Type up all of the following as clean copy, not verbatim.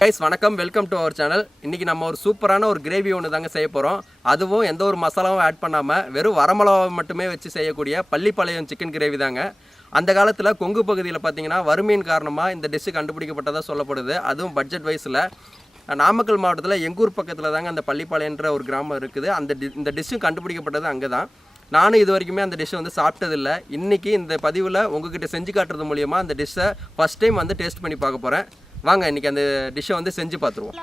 Guys வணக்கம், welcome to our channel. இன்றைக்கி நம்ம ஒரு சூப்பரான ஒரு கிரேவி ஒன்று தாங்க செய்ய போகிறோம். அதுவும் எந்த ஒரு மசாலாவும் ஆட் பண்ணாமல் வெறும் வரமிளகாவை மட்டுமே வச்சு செய்யக்கூடிய பள்ளிப்பாளையம் சிக்கன் கிரேவி தாங்க. அந்த காலத்தில் கொங்கு பகுதியில் பார்த்தீங்கன்னா வறுமையின் காரணமாக இந்த டிஷ்ஷு கண்டுபிடிக்கப்பட்டதாக சொல்லப்படுது. அதுவும் பட்ஜெட் வைஸில் நாமக்கல் மாவட்டத்தில் எங்கூர் பக்கத்தில் தாங்க அந்த பள்ளிப்பாளையன்ற ஒரு கிராமம் இருக்குது. இந்த டிஷ்ஷும் கண்டுபிடிக்கப்பட்டது அங்கே தான். நானும் இது வரைக்குமே அந்த டிஷ்ஷை வந்து சாப்பிட்டதில்லை. இன்றைக்கி இந்த பதிவில் உங்ககிட்ட செஞ்சு காட்டுறது மூலியமாக அந்த டிஷ்ஷை ஃபஸ்ட் டைம் வந்து டேஸ்ட் பண்ணி பார்க்க போகிறேன். வாங்க இன்றைக்கி அந்த டிஷ்ஷை வந்து செஞ்சு பார்த்துருவோம்.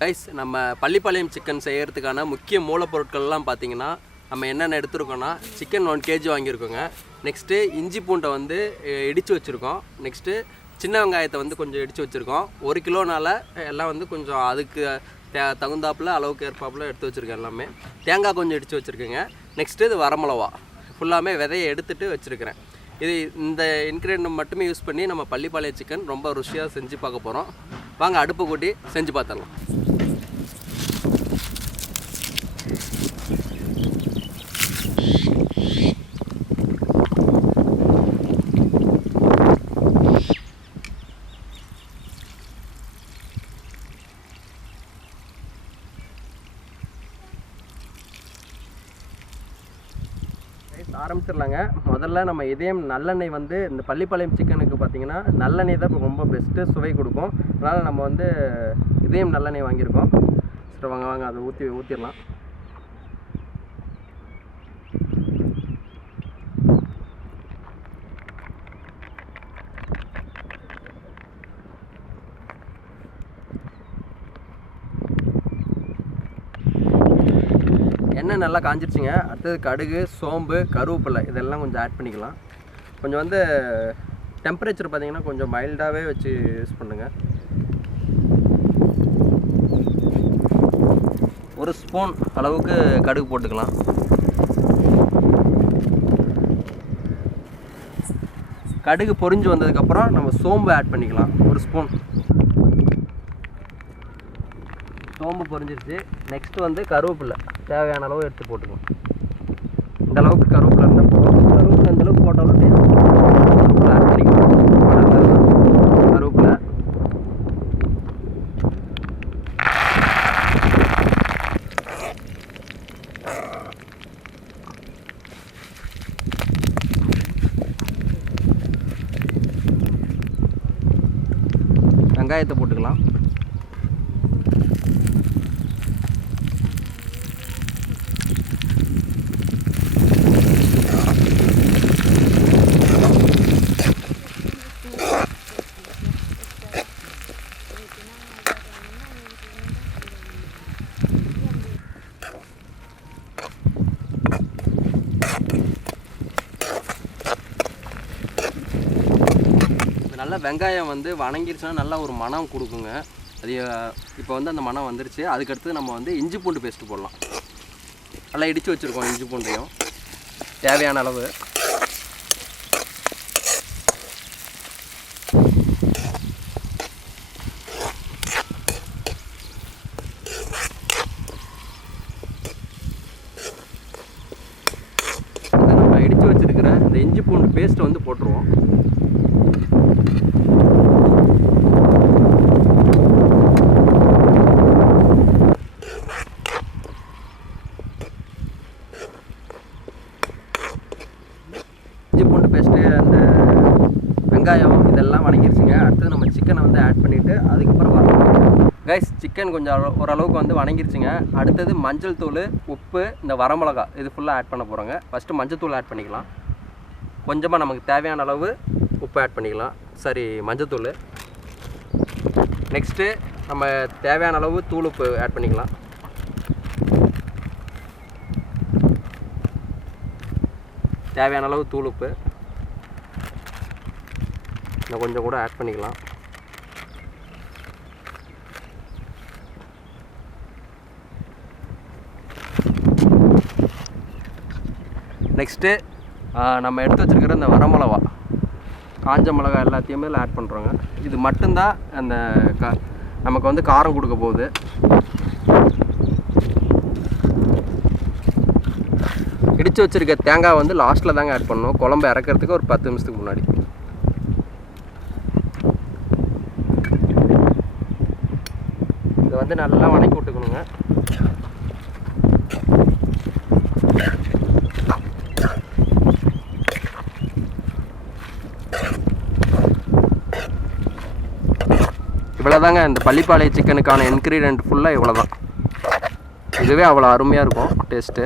கைஸ், நம்ம பள்ளிப்பாளையம் சிக்கன் செய்கிறதுக்கான முக்கிய மூலப்பொருட்கள்லாம் பார்த்தீங்கன்னா நம்ம என்னென்ன எடுத்துருக்கோன்னா சிக்கன் 1 kg வாங்கியிருக்கோங்க. நெக்ஸ்ட்டு இஞ்சி பூண்டை வந்து இடித்து வச்சுருக்கோம். நெக்ஸ்ட்டு சின்ன வெங்காயத்தை வந்து கொஞ்சம் இடித்து வச்சுருக்கோம். 1 கிலோனால் எல்லாம் வந்து கொஞ்சம் அதுக்கு தகுந்தாப்பில் அளவுக்கு ஏற்பாப்பில் எடுத்து வச்சுருக்கேன். எல்லாமே தேங்காய் கொஞ்சம் இடித்து வச்சுருக்கேங்க. நெக்ஸ்ட்டு இது வரமிளவா ஃபுல்லாமே விதையை எடுத்துகிட்டு வச்சுருக்கிறேன். இந்த இன்க்ரீடியன்ட் மட்டுமே யூஸ் பண்ணி நம்ம பள்ளிப்பாளையம் சிக்கன் ரொம்ப ருசியாக செஞ்சு பார்க்க போகிறோம். வாங்க அடுப்பு கூட்டி செஞ்சு பார்த்துடலாம். ஆரம்பிச்சிடலாங்க. முதல்ல நம்ம இதயம் நல்லெண்ணெய் வந்து இந்த பள்ளிப்பாளையம் சிக்கனுக்கு பார்த்திங்கன்னா நல்லெண்ணெய் தான் ரொம்ப பெஸ்ட்டு சுவை கொடுக்கும். அதனால் நம்ம வந்து இதயம் நல்லெண்ணெய் வாங்கியிருக்கோம். சரி வாங்க அதை ஊற்றிடலாம். எண்ணெய் நல்லா காஞ்சிருச்சுங்க. அடுத்தது கடுகு, சோம்பு, கருவேப்பிலை இதெல்லாம் கொஞ்சம் ஆட் பண்ணிக்கலாம். கொஞ்சம் வந்து டெம்பரேச்சர் பார்த்திங்கன்னா கொஞ்சம் மைல்டாகவே வச்சு யூஸ் பண்ணுங்கள். 1 ஸ்பூன் அளவுக்கு கடுகு போட்டுக்கலாம். கடுகு பொரிஞ்சு வந்ததுக்கப்புறம் நம்ம சோம்பு ஆட் பண்ணிக்கலாம். 1 ஸ்பூன் சோம்பு பொரிஞ்சிருச்சு. நெக்ஸ்ட்டு வந்து கருவேப்பிலை தேவையான அளவு எடுத்து போட்டுக்கலாம். இந்த அளவுக்கு கருவேப்பிலை இருந்தால் போதும். கருவேப்பிலை இந்த அளவுக்கு போட்டாலும் டேஸ்ட் ஆட் பண்ணிக்கலாம். கருவேப்பிலை வெங்காயத்தை போட்டுக்கலாம். நல்லா வெங்காயம் வந்து வணங்கிருச்சுன்னா நல்லா ஒரு மனம் கொடுக்குங்க. அது இப்போ வந்து அந்த மனம் வந்துருச்சு. அதுக்கடுத்து நம்ம வந்து இஞ்சி பூண்டு பேஸ்ட்டு போடலாம். நல்லா இடித்து வச்சுருக்கோம். இஞ்சி பூண்டையும் தேவையான அளவு. நம்ம இடித்து வச்சுருக்கிற இந்த இஞ்சி பூண்டு பேஸ்ட்டை வந்து போட்டுருவோம். இஞ்சி பூண்டு பேஸ்ட்டு அந்த வெங்காயம் இதெல்லாம் வணங்கிருச்சுங்க. அடுத்தது நம்ம சிக்கனை வந்து ஆட் பண்ணிவிட்டு அதுக்கப்புறம் வரலாம். கைஸ், சிக்கன் கொஞ்சம் ஓரளவுக்கு வந்து வணங்கிருச்சுங்க. அடுத்தது மஞ்சள் தூள், உப்பு, இந்த வரமிளகா இது ஃபுல்லாக ஆட் பண்ண போகிறோங்க. ஃபஸ்ட்டு மஞ்சள் தூள் ஆட் பண்ணிக்கலாம். கொஞ்சமாக நமக்கு தேவையான அளவு உப்பு ஆட் பண்ணிக்கலாம். மஞ்சள். நெக்ஸ்ட்டு நம்ம தேவையான அளவு தூள் உப்பு ஆட் பண்ணிக்கலாம். தேவையான அளவு தூள் உப்பு இன்னும் கொஞ்சம் கூட ஆட் பண்ணிக்கலாம். நெக்ஸ்ட்டு நம்ம எடுத்து வச்சுருக்கிற இந்த வரமிளகா, காஞ்ச மிளகா எல்லாத்தையுமே ஆட் பண்ணுறோங்க. இது மட்டும்தான் அந்த நமக்கு வந்து காரம் கொடுக்க போகுது. இடித்து வச்சுருக்க தேங்காய் வந்து லாஸ்ட்டில் தாங்க ஆட் பண்ணணும், குழம்பு இறக்கிறதுக்கு ஒரு 10 நிமிஷத்துக்கு முன்னாடி. இதை வந்து நல்லா வணக்கி விட்டுக்கணுங்க. இவ்வளோதாங்க இந்த பள்ளிப்பாளைய சிக்கனுக்கான இன்க்ரீடியன்ட் ஃபுல்லாக இவ்வளோ தான். இதுவே அவ்வளோ அருமையாக இருக்கும் டேஸ்ட்டு.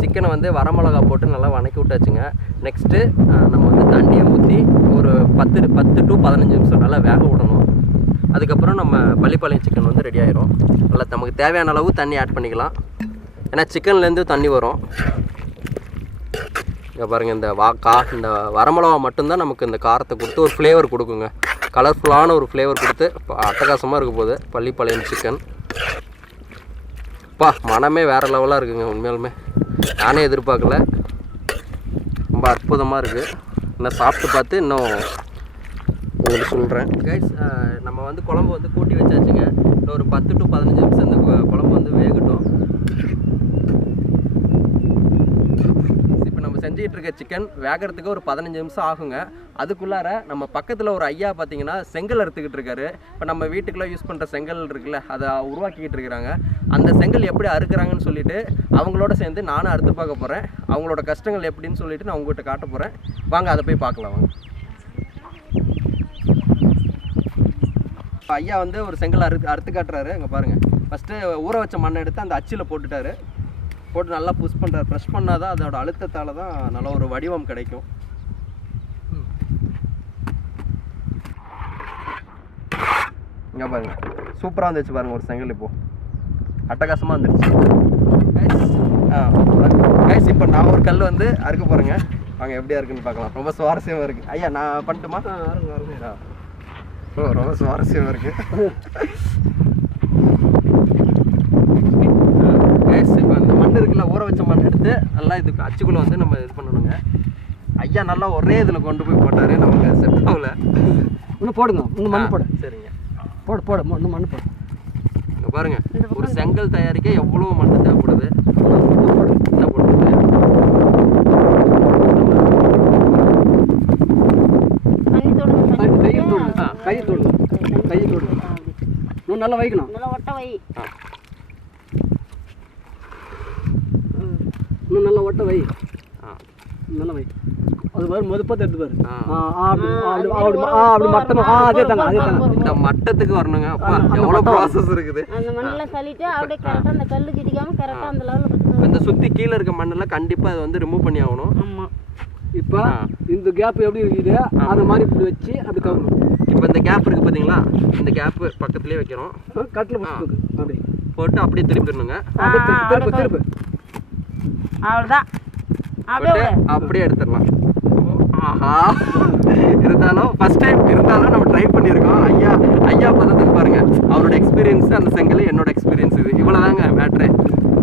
சிக்கனை வந்து வரமிளகா போட்டு நல்லா வணக்கி விட்டாச்சுங்க. நெக்ஸ்ட்டு நம்ம வந்து தண்ணியை ஊற்றி ஒரு 10 to 15 நிமிஷம் நல்லா வேக விடணும். அதுக்கப்புறம் நம்ம பள்ளிப்பாளையம் சிக்கன் வந்து ரெடி ஆயிரும். நல்லா நமக்கு தேவையான அளவு தண்ணி ஆட் பண்ணிக்கலாம், ஏன்னா சிக்கன்லேருந்து தண்ணி வரும். இங்கே பாருங்கள், இந்த வரமிளகா மட்டும்தான் நமக்கு இந்த காரத்தை கொடுத்து ஒரு ஃப்ளேவர் கொடுக்குங்க. கலர்ஃபுல்லான ஒரு ஃப்ளேவர் கொடுத்து அட்டகாசமாக இருக்க போகுது பள்ளிப்பாளையம் சிக்கன். மனமே வேறு லெவலாக இருக்குங்க. உண்மையாலுமே நானே எதிர்பார்க்கல, ரொம்ப அற்புதமாக இருக்குது. இன்னும் சாப்பிட்டு பார்த்து இன்னும் உங்களுக்கு சொல்கிறேன். கைஸ், நம்ம வந்து குழம்பு வந்து கூட்டி வச்சாச்சுங்க. இன்னும் ஒரு 10 to 15 நிமிஷம் இந்த குழம்பு வந்து வேகட்டும். செஞ்சிகிட்டு இருக்க சிக்கன் வேகிறதுக்கு ஒரு 15 நிமிஷம் ஆகுங்க. அதுக்குள்ளார நம்ம பக்கத்தில் ஒரு ஐயா பார்த்தீங்கன்னா செங்கல் அறுத்துக்கிட்டு இருக்காரு. இப்போ நம்ம வீட்டுக்குள்ளே யூஸ் பண்ணுற செங்கல் இருக்குல்ல, அதை உருவாக்கிக்கிட்டு இருக்கிறாங்க. அந்த செங்கல் எப்படி அறுக்குறாங்கன்னு சொல்லிட்டு அவங்களோட சேர்ந்து நானும் அறுத்து பார்க்க போகிறேன். அவங்களோட கஷ்டங்கள் எப்படின்னு சொல்லிட்டு நான் உங்கள்கிட்ட காட்ட போகிறேன். வாங்க அதை போய் பார்க்கலாம். வாங்க. ஐயா வந்து ஒரு செங்கல் அறுத்து காட்டுறாரு. அங்கே பாருங்கள், ஃபஸ்ட்டு ஊற வச்ச மண்ணை எடுத்து அந்த அச்சில் போட்டுட்டாரு. போட்டு நல்லா புஷ் பண்ணுறாரு. ப்ரெஷ் பண்ணால் தான் அதோட அழுத்தத்தால் தான் நல்ல ஒரு வடிவம் கிடைக்கும். இங்கே பாருங்கள், சூப்பராக வந்துச்சு பாருங்கள் ஒரு செங்கல். இப்போது அட்டகாசமாக வந்துருச்சு. கைஸ், இப்போ நான் ஒரு கல் வந்து அறுக்க போகிறேங்க. வாங்க எப்படியா இருக்குன்னு பார்க்கலாம். ரொம்ப சுவாரஸ்யமாக இருக்குது. ஐயா நான் பண்ணட்டுமா? ரொம்ப சுவாரஸ்யமாக இருக்குது. இப்போ அந்த மண் இருக்குல்ல, ஊற வச்ச மண் எடுத்து நல்லா இதுக்கு அச்சுக்குள்ளே வந்து நம்ம இது பண்ணணுங்க. ஐயா நல்லா ஒரே இதில் கொண்டு போய் போட்டார். நமக்கு செட் ஆகல. இன்னும் போடுங்க, இன்னும் மண் போடு. சரிங்க, போடு இன்னும் மண் போடு. இங்கே பாருங்கள், ஒரு செங்கல் தயாரிக்க எவ்வளோ மண் தேவைப்படுது. என்ன போடுறது? கை தோடு இன்னும் நல்லா வைக்கணும். இன்னும் நல்லா ஒட்ட வை. நல்லா வை. அது மாதிரி மொதப்பத்தை எடுத்து பாரு. அப்படி மட்டணும். அதே தாங்க. இந்த மட்டத்துக்கு வரணுங்க. அப்பா எவ்வளோ ப்ராசஸ் இருக்குது. அந்த மண்ணெல்லாம் சலிட்டு அப்படியே கரெக்டாக அந்த கல்லு கிடிக்காமல் கரெக்டாக அந்த லெவலில் இந்த சுற்றி கீழே இருக்க மண்ணெல்லாம் கண்டிப்பாக அதை வந்து ரிமூவ் பண்ணி ஆகணும். ஆமாம். இப்போ இந்த கேப் எப்படி இருக்குது அது மாதிரி இப்படி வச்சு அப்படி கவணும். இப்போ இந்த கேப் இருக்குது பார்த்தீங்களா, இந்த கேப்பு பக்கத்துலேயே வைக்கிறோம். கட்டில் அப்படி போட்டு அப்படியே திருப்பிடணுங்க. திருப்பு அவ்வளோதான். அப்படியே எடுத்துடலாம். ஆஹா, இருந்தாலும் ஃபஸ்ட் டைம் இருந்தாலும் நம்ம ட்ரை பண்ணியிருக்கோம். ஐயா பதத்துக்கு பாருங்கள், அவரோட எக்ஸ்பீரியன்ஸு அந்த செங்கல், என்னோட எக்ஸ்பீரியன்ஸ் இது. இவ்வளோதாங்க மேட்ரு.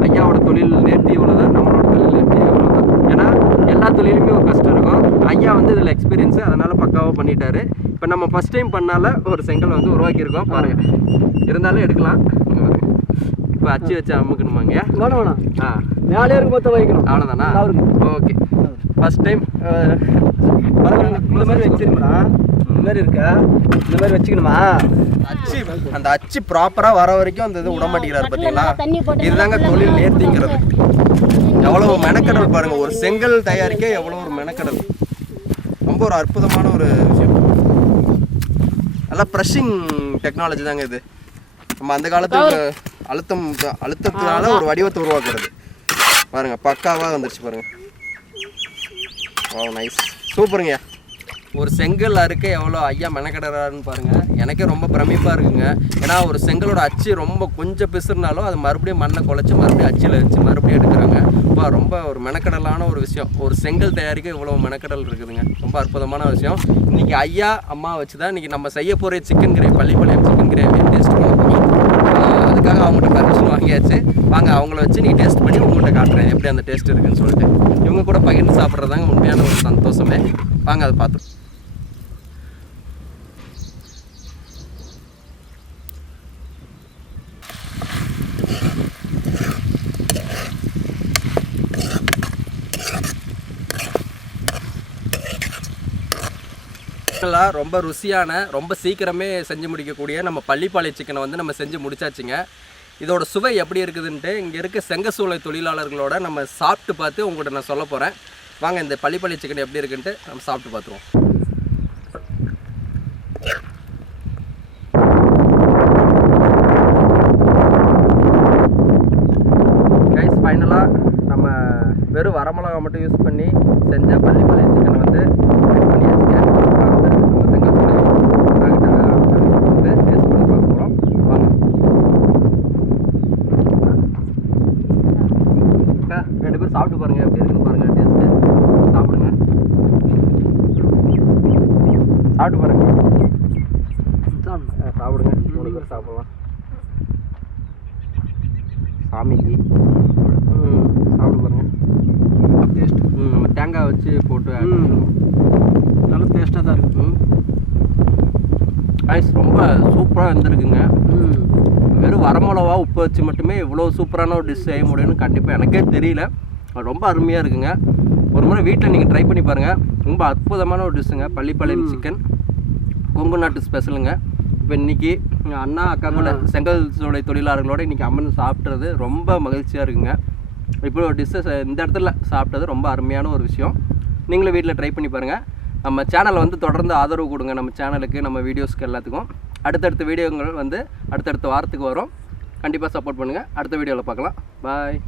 ஐயாவோட தொழில் நேர்த்தி இவ்வளோதான், நம்மளோட தொழில் நேர்த்தி இவ்வளோதான். ஏன்னா எல்லா தொழிலுமே ஒரு கஷ்டம் இருக்கும். ஐயா வந்து இதில் எக்ஸ்பீரியன்ஸு, அதனால் பக்காவாக பண்ணிட்டாரு. இப்போ நம்ம ஃபஸ்ட் டைம் பண்ணால ஒரு செங்கல் வந்து உருவாக்கியிருக்கோம் பாருங்கள். இருந்தாலும் எடுக்கலாம். இப்போ அச்சு வச்சு அமுக்கணுமாங்க? வேணாம். மேலே இருக்கு மொத்தம் வைக்கணும். அவ்வளோதானா? ஓகே. ஃபஸ்ட் டைம் இந்த மாதிரி வச்சிருக்கா, இந்த மாதிரி இருக்கா, இந்த மாதிரி வச்சுக்கணுமா? அச்சு அந்த அச்சு ப்ராப்பராக வர வரைக்கும் அந்த இது விட மாட்டேங்கிறாரு பார்த்தீங்களா? இதுதாங்க தொழில் நேர்த்திங்கிறது. எவ்வளோ மெனக்கடல் பாருங்கள். ஒரு செங்கல் தயாரிக்க எவ்வளோ ஒரு மெனக்கடல். ரொம்ப ஒரு அற்புதமான ஒரு விஷயம். நல்லா ப்ரெஷிங் டெக்னாலஜி தாங்க இது. நம்ம அந்த காலத்துக்கு அழுத்தத்தினால ஒரு வடிவத்தை உருவாக்குறது பாருங்க. பக்காவாக வந்துருச்சு பாருங்க. ஓ நைஸ், சூப்பருங்க. ஒரு செங்கல் அறுக்க எவ்வளோ ஐயா மெனக்கடுறாருன்னு பாருங்கள். எனக்கே ரொம்ப பிரமிப்பாக இருக்குங்க. ஏன்னா ஒரு செங்கலோட அச்சு ரொம்ப கொஞ்சம் பிசுறுனாலும் அது மறுபடியும் மண்ணை குழச்சி மறுபடியும் அச்சில் வச்சு மறுபடியும் எடுக்கிறாங்க. இப்போ ரொம்ப ஒரு மெனக்கடலான ஒரு விஷயம். ஒரு செங்கல் தயாரிக்க இவ்வளோ மெனக்கடல் இருக்குதுங்க. ரொம்ப அற்புதமான விஷயம். இன்றைக்கி ஐயா அம்மா வச்சு தான் இன்றைக்கி நம்ம செய்ய போகிற chicken gravy, Pallipalayam chicken gravy taste பண்ண போகிறோம். அதுக்காக அவங்கள்ட்ட பர்மிஷன் வாங்கியாச்சு. வாங்க அவங்கள வச்சு நீங்கள் டேஸ்ட் பண்ணி உங்கள்கிட்ட காட்டுறேன் எப்படி அந்த டேஸ்ட் இருக்குதுன்னு சொல்லிட்டு. இவங்க கூட பகிர்ந்து சாப்பிட்றதாங்க உண்மையான ஒரு சந்தோஷமே. வாங்க அதை பார்த்து. ரொம்ப ருசியான, ரொம்ப சீக்கிரமே செஞ்சு முடிக்கக்கூடிய நம்ம பள்ளிப்பாளையம் சிக்கனை வந்து நம்ம செஞ்சு முடிச்சாச்சுங்க. இதோட சுவை எப்படி இருக்குதுன்ட்டு இங்கே இருக்க செங்கசூளை தொழிலாளர்களோட நம்ம சாப்பிட்டு பார்த்து உங்கள்கிட்ட நான் சொல்ல போகிறேன். வாங்க இந்த பள்ளிப்பாளையம் சிக்கன் எப்படி இருக்குன்ட்டு நம்ம சாப்பிட்டு பார்த்துருவோம். கைஸ், ஃபைனலாக நம்ம வெறும் வரமிளகா மட்டும் யூஸ் பண்ணி செஞ்ச பள்ளிப்பாளையம் சிக்கனை வந்து ரெடி பண்ணியாச்சுங்க. நம்ம செங்கசூளை வந்து டேஸ்ட் பண்ணி பார்க்க போகிறோம். வாங்க. ரெண்டு பேரும் சாப்பிட்டு பாருங்கள் எப்படி இருக்குன்னு பாருங்கள். டேஸ்ட்டு சாப்பிடுங்க. சாப்பிட்டு பாருங்க. சாப்பிடுங்க. 3 பேர் சாப்பிடலாம். சாமிக்கு சாப்பிட்டு பாருங்க. டேஸ்ட் நம்ம தேங்காய் வச்சு போட்டு நல்ல டேஸ்ட்டாக தான் இருக்கும். ஐஸ் ரொம்ப சூப்பராக இருந்திருக்குங்க. வெறும் வரமிளகா உப்பு வச்சு மட்டுமே இவ்வளோ சூப்பரான ஒரு டிஷ் செய்ய முடியும்னு கண்டிப்பாக எனக்கே தெரியல. ரொம்ப அருமையாக இருக்குங்க. ஒரு முறை வீட்டில் நீங்கள் ட்ரை பண்ணி பாருங்கள். ரொம்ப அற்புதமான ஒரு டிஷ்ஷுங்க பள்ளிப்பாளையம் சிக்கன். கொங்கு நாட்டு ஸ்பெஷலுங்க. இப்போ இன்றைக்கி அண்ணா அக்கா கூட செங்கல் சூளை தொழிலாளர்களோடு இன்றைக்கி அம்மன் சாப்பிட்றது ரொம்ப மகிழ்ச்சியாக இருக்குங்க. இப்படி ஒரு டிஷ்ஷை இந்த இடத்துல சாப்பிட்டது ரொம்ப அருமையான ஒரு விஷயம். நீங்களும் வீட்டில் ட்ரை பண்ணி பாருங்கள். நம்ம சேனலை வந்து தொடர்ந்து ஆதரவு கொடுங்க. நம்ம சேனலுக்கு, நம்ம வீடியோஸ்க்கு எல்லாத்துக்கும். அடுத்தடுத்த வீடியோங்கள் வந்து அடுத்தடுத்த வாரத்துக்கு வரும். கண்டிப்பாக சப்போர்ட் பண்ணுங்கள். அடுத்த வீடியோவில் பார்க்கலாம். பாய்.